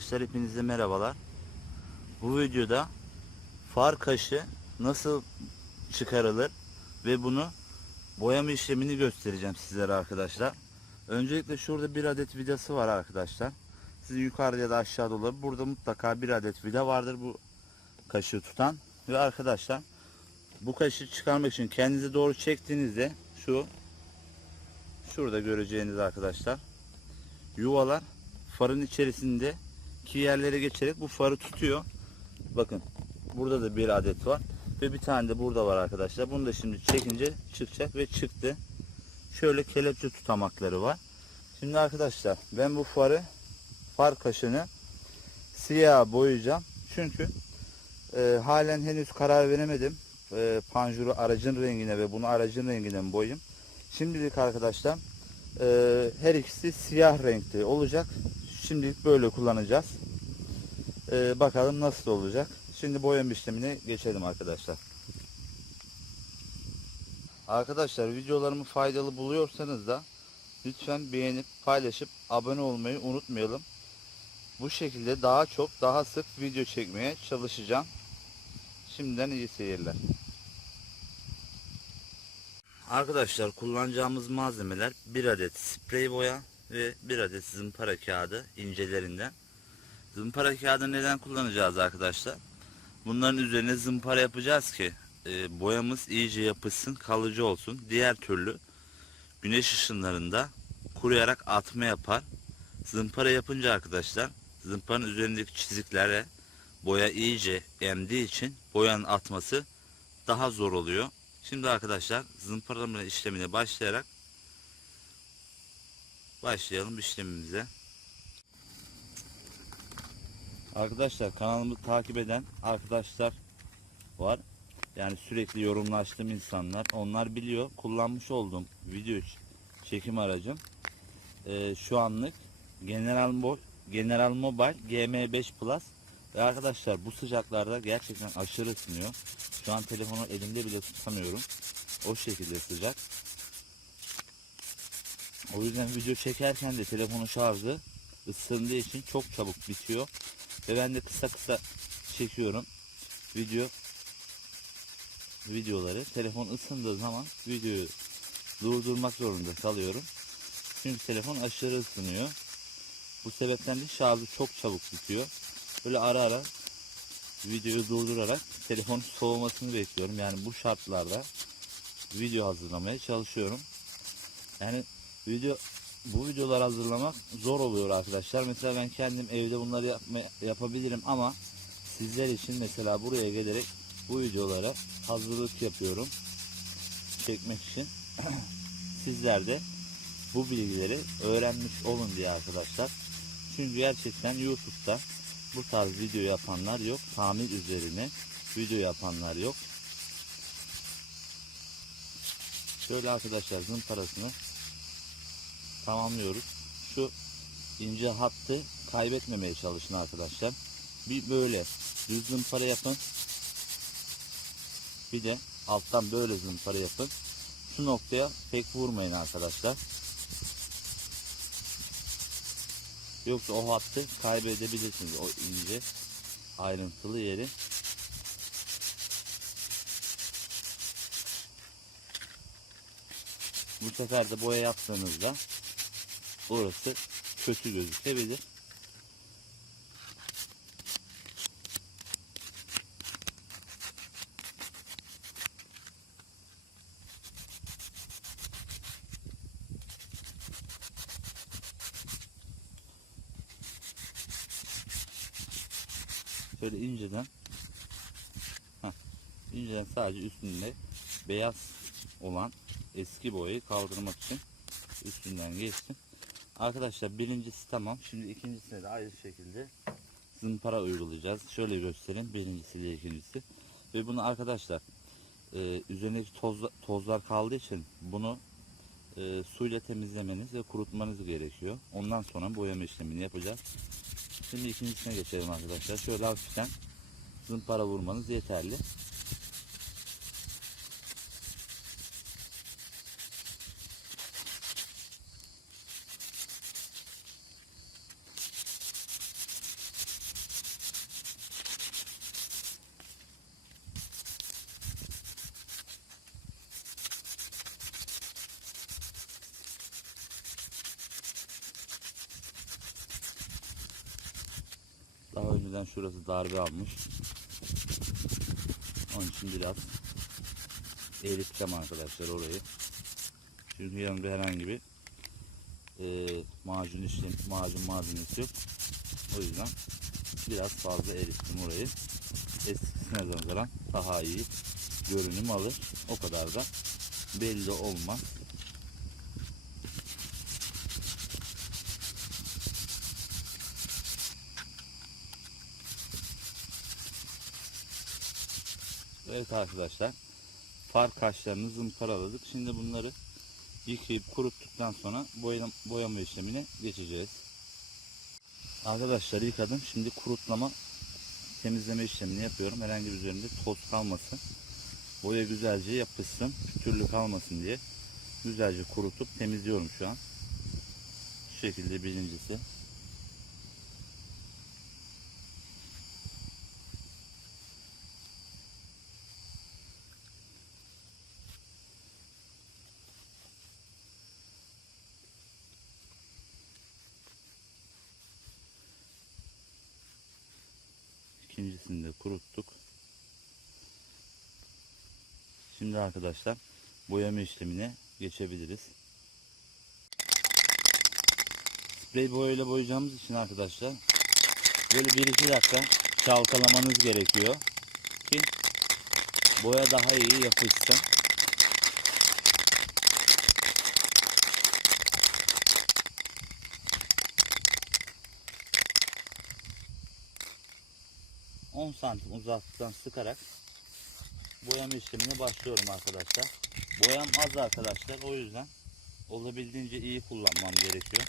Arkadaşlar hepinize merhabalar. Bu videoda far kaşı nasıl çıkarılır ve bunu boyama işlemini göstereceğim sizlere arkadaşlar. Öncelikle şurada bir adet vidası var arkadaşlar. Sizin yukarıda ya da aşağıda olabilir. Burada mutlaka bir adet vida vardır bu kaşı tutan. Ve arkadaşlar bu kaşı çıkarmak için kendinize doğru çektiğinizde şu şurada göreceğiniz arkadaşlar yuvalar farın içerisinde ki yerlere geçerek bu farı tutuyor. Bakın burada da bir adet var ve bir tane de burada var arkadaşlar. Bunu da şimdi çekince çıkacak ve çıktı. Şöyle kelepçe tutamakları var. Şimdi arkadaşlar ben bu farı far kaşını siyah boyayacağım. Çünkü e, halen henüz karar veremedim. E, panjuru aracın rengine ve bunu aracın rengine mi boyayayım. Şimdilik arkadaşlar e, her ikisi siyah renkte olacak. Şimdilik böyle kullanacağız. E, bakalım nasıl olacak. Şimdi boyama işlemine geçelim arkadaşlar. Arkadaşlar videolarımı faydalı buluyorsanız da lütfen beğenip paylaşıp abone olmayı unutmayalım. Bu şekilde daha çok daha sık video çekmeye çalışacağım. Şimdiden iyi seyirler. Arkadaşlar kullanacağımız malzemeler bir adet sprey boya ve bir adet zımpara kağıdı incelerinden. Zımpara kağıdı neden kullanacağız arkadaşlar? Bunların üzerine zımpara yapacağız ki e, boyamız iyice yapışsın kalıcı olsun. Diğer türlü güneş ışınlarında kuruyarak atma yapar. Zımpara yapınca arkadaşlar zımparanın üzerindeki çiziklere boya iyice emdiği için boyanın atması daha zor oluyor. Şimdi arkadaşlar zımparalama işlemine başlayarak başlayalım işlemimize. Arkadaşlar kanalımı takip eden arkadaşlar var. Yani sürekli yorumlaştığım insanlar. Onlar biliyor. Kullanmış olduğum video çekim aracım. Ee, şu anlık General, Mo General Mobile GM5 Plus ve arkadaşlar bu sıcaklarda gerçekten aşırı ısınıyor. Şu an telefonu elimde bile tutamıyorum. O şekilde sıcak. O yüzden video çekerken de telefonun şarjı ısındığı için çok çabuk bitiyor. Ve ben de kısa kısa çekiyorum. Video videoları. Telefon ısındığı zaman videoyu durdurmak zorunda kalıyorum. Çünkü telefon aşırı ısınıyor. Bu sebepten de şarjı çok çabuk bitiyor. Böyle ara ara videoyu durdurarak telefonun soğumasını bekliyorum. Yani bu şartlarda video hazırlamaya çalışıyorum. Yani video bu videolar hazırlamak zor oluyor arkadaşlar. Mesela ben kendim evde bunları yapma, yapabilirim ama sizler için mesela buraya gelerek bu videolara hazırlık yapıyorum. Çekmek için. Sizler de bu bilgileri öğrenmiş olun diye arkadaşlar. Çünkü gerçekten YouTube'da bu tarz video yapanlar yok. Tamir üzerine video yapanlar yok. Şöyle arkadaşlar zımparasını tamamlıyoruz. Şu ince hattı kaybetmemeye çalışın arkadaşlar. Bir böyle düz zımpara yapın. Bir de alttan böyle zımpara yapın. Şu noktaya pek vurmayın arkadaşlar. Yoksa o hattı kaybedebilirsiniz. O ince ayrıntılı yeri. Bu sefer de boya yaptığınızda orası kötü gözükebilir. Şöyle inceden heh, inceden sadece üstünde beyaz olan eski boyayı kaldırmak için üstünden geçtim. Arkadaşlar birincisi tamam. Şimdi ikincisine de aynı şekilde zımpara uygulayacağız. Şöyle göstereyim birincisiyle ikincisi. Ve bunu arkadaşlar e, üzerindeki toz, tozlar kaldığı için bunu e, suyla temizlemeniz ve kurutmanız gerekiyor. Ondan sonra boyama işlemini yapacağız. Şimdi ikincisine geçelim arkadaşlar. Şöyle hafiften zımpara vurmanız yeterli. Harbiden şurası darbe almış. Onun için biraz eriteceğim arkadaşlar orayı. Çünkü yanımda herhangi bir e, macun işlem, macun malzemesi yok. O yüzden biraz fazla erittim orayı. Eskisine nazaran daha iyi görünüm alır. O kadar da belli olmaz. Evet arkadaşlar. Far kaşlarını zımparaladık. Şimdi bunları yıkayıp kuruttuktan sonra boyama, boyama işlemine geçeceğiz. Arkadaşlar yıkadım. Şimdi kurutlama temizleme işlemini yapıyorum. Herhangi bir üzerinde toz kalmasın. Boya güzelce yapışsın. Pütürlü kalmasın diye güzelce kurutup temizliyorum şu an. Şu şekilde birincisi. İkincisini de kuruttuk. Şimdi arkadaşlar boyama işlemine geçebiliriz. Sprey boyayla boyayacağımız için arkadaşlar böyle 1-2 dakika çalkalamanız gerekiyor ki boya daha iyi yapışsın. ...10 santim uzaklıktan sıkarak boyama işlemine başlıyorum arkadaşlar. Boyam az arkadaşlar o yüzden olabildiğince iyi kullanmam gerekiyor.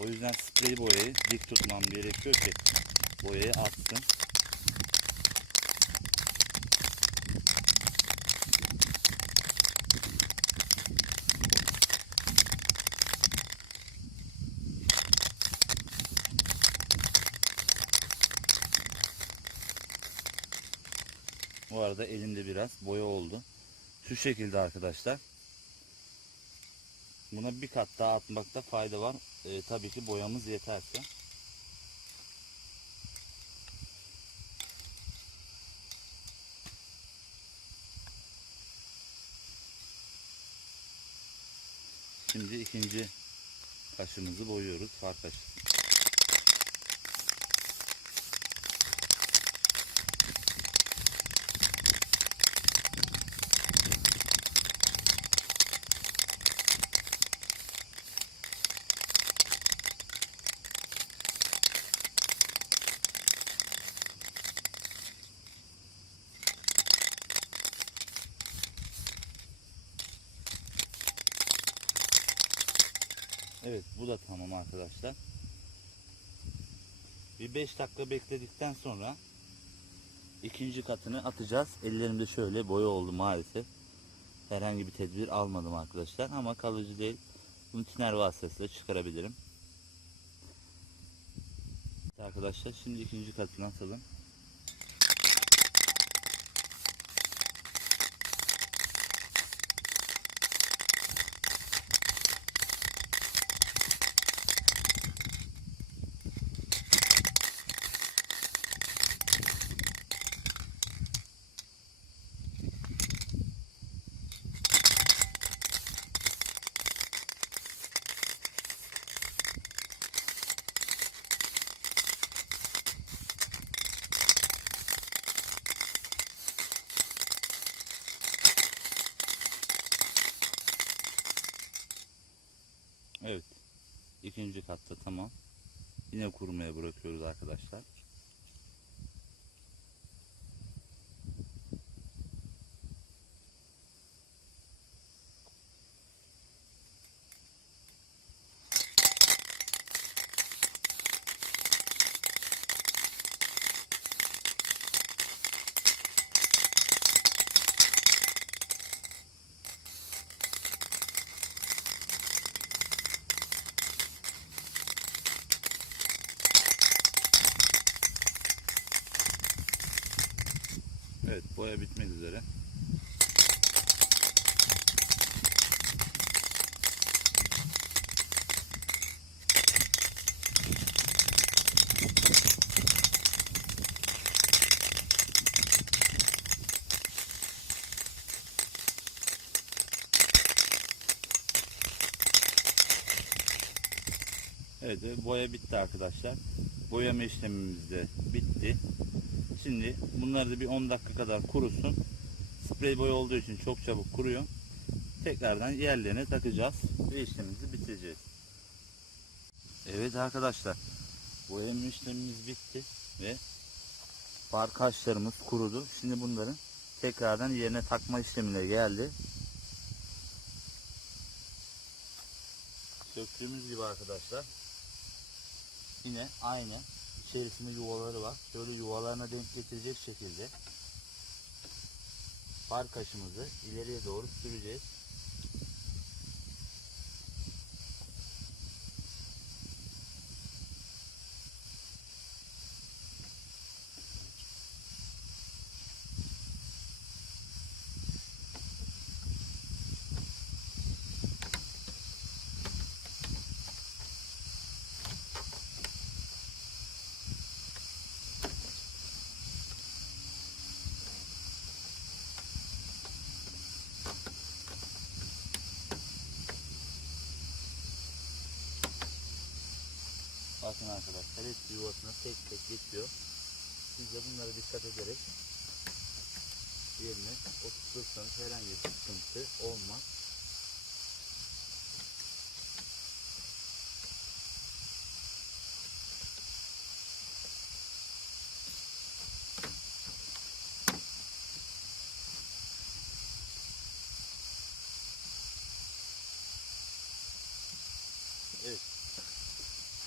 O yüzden sprey boyayı dik tutmam gerekiyor ki boyayı atsın. Bu arada elimde biraz boya oldu. Şu şekilde arkadaşlar. Buna bir kat daha atmakta fayda var. Ee, tabii ki boyamız yeterse. Şimdi ikinci kaşımızı boyuyoruz. Far kaşı. Evet bu da tamam arkadaşlar. Bir 5 dakika bekledikten sonra ikinci katını atacağız. Ellerimde şöyle boya oldu maalesef. Herhangi bir tedbir almadım arkadaşlar ama kalıcı değil. Bunu tiner vasıtasıyla çıkarabilirim. Arkadaşlar şimdi ikinci katını atalım. Evet. İkinci katta tamam. Yine kurumaya bırakıyoruz arkadaşlar. Evet boya bitmek üzere. Evet boya bitti arkadaşlar. Boyama işlemimiz de bitti. Şimdi bunları da bir 10 dakika kadar kurusun. Sprey boya olduğu için çok çabuk kuruyor. Tekrardan yerlerine takacağız ve işlemimizi bitireceğiz. Evet arkadaşlar. Boyama işlemimiz bitti ve far kaşlarımız kurudu. Şimdi bunların tekrardan yerine takma işlemine geldi. Söktüğümüz gibi arkadaşlar. Yine aynı. İçerisinde yuvaları var. Şöyle yuvalarına denk getirecek şekilde far kaşımızı ileriye doğru süreceğiz. Bakın arkadaşlar hepsi yuvasına tek tek geçiyor. Siz de bunlara dikkat ederek yerine oturtursanız herhangi bir sıkıntı olmaz.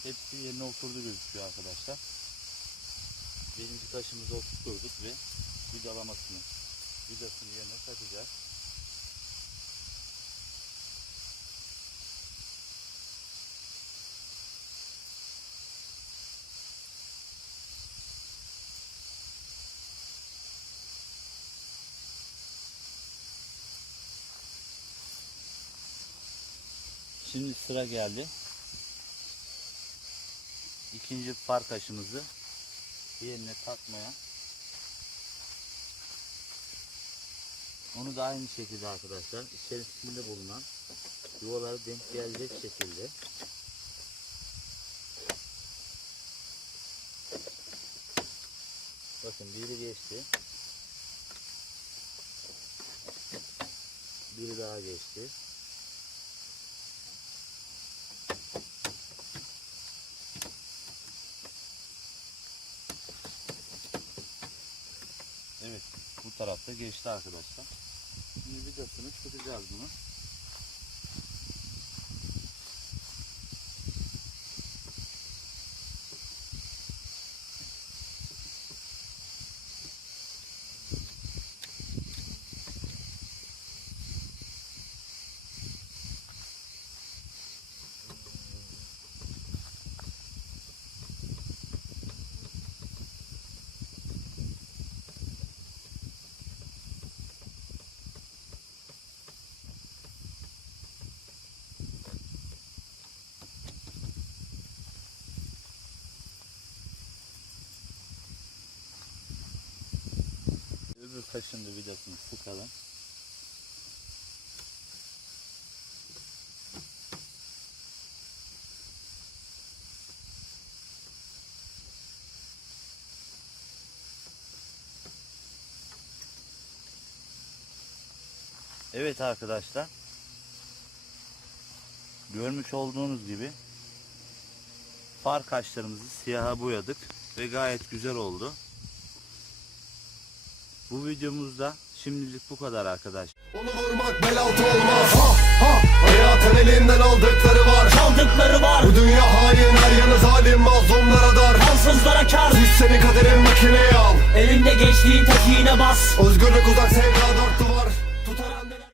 Hepsi yerine oturdu gözüküyor arkadaşlar. Birinci taşımızı oturturduk ve vidalamasını vidasını yerine takacağız. Şimdi sıra geldi. İkinci far yerine takmaya. Onu da aynı şekilde arkadaşlar içerisinde bulunan yuvaları denk gelecek şekilde Bakın biri geçti. Biri daha geçti. Evet geçti arkadaşlar. Şimdi vidasını sıkacağız bunu. Da vidasını sıkalım. Evet arkadaşlar. Görmüş olduğunuz gibi far kaşlarımızı siyaha boyadık ve gayet güzel oldu. Bu videomuzda şimdilik bu kadar arkadaşlar. Onu vurmak bel altı olmaz. Ha ha. Hayatın elinden aldıkları var. Aldıkları var. Bu dünya hain her yanı zalim mazlumlara dar. Ansızlara kar. Düş seni kaderin makineye al. Elinde geçtiğin tekiğine bas. Özgürlük uzak sevda dört